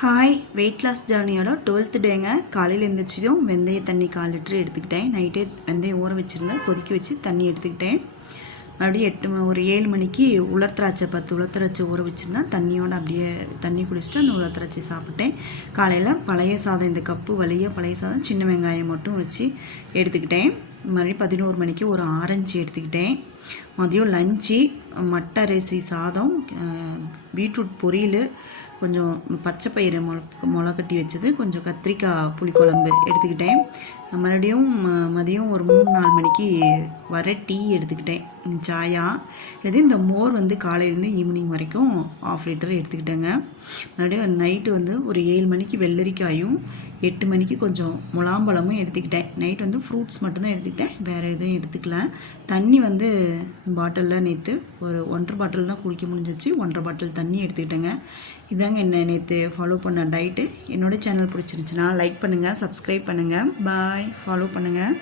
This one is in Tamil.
ஹாய் வெயிட் லாஸ் ஜேர்னியோட 12th டேங்க. காலையில் எழுந்திரிச்சதும் வெந்தய தண்ணி 1/4 லிட்டர் எடுத்துக்கிட்டேன். நைட்டே வெந்தயம் ஊற வச்சுருந்தேன், கொதிக்க வச்சு தண்ணி எடுத்துக்கிட்டேன். மறுபடியும் ஒரு 7 மணிக்கு உலர் திராட்சை 10 உலர் திராட்சை ஊற வச்சுருந்தேன். தண்ணியோடு அப்படியே தண்ணி குடிச்சிட்டு அந்த உலர் திராட்சை சாப்பிட்டேன். காலையில் பழைய சாதம், இந்த கப்பு வழியாக பழைய சாதம் சின்ன வெங்காயம் மட்டும் வச்சு எடுத்துக்கிட்டேன். மறுபடியும் 11 மணிக்கு ஒரு ஆரஞ்சு எடுத்துக்கிட்டேன். மதியம் லஞ்சு மட்டரிசி சாதம், பீட்ரூட் பொரியல், கொஞ்சம் பச்சை பயிறு மிளகா கட்டி வச்சது, கொஞ்சம் கத்திரிக்காய் புளிக்குழம்பு எடுத்துக்கிட்டேன். மறுபடியும் மதியம் ஒரு 3-4 மணிக்கு வர டீ எடுத்துக்கிட்டேன், சாயா. இந்த மோர் காலையிலேருந்து ஈவினிங் வரைக்கும் 1/2 லிட்டர் எடுத்துக்கிட்டேங்க. மறுபடியும் நைட்டு ஒரு 7 மணிக்கு வெள்ளரிக்காயும் 8 மணிக்கு கொஞ்சம் முலாம்பழமும் எடுத்துக்கிட்டேன். நைட் ஃப்ரூட்ஸ் மட்டும்தான் எடுத்துக்கிட்டேன், வேறு எதுவும் எடுத்துக்கல. தண்ணி பாட்டிலில் நேற்று ஒரு 1.5 பாட்டில் தான் குடிக்க முடிஞ்சிச்சு. 1.5 பாட்டில் தண்ணி எடுத்துக்கிட்டேங்க. இதாங்க என்ன நேற்று ஃபாலோ பண்ண டயட்டு. என்னோடய சேனல் பிடிச்சிருந்துச்சுன்னா லைக் பண்ணுங்கள், சப்ஸ்கிரைப் பண்ணுங்கள், பாய், ஃபாலோ பண்ணுங்கள்.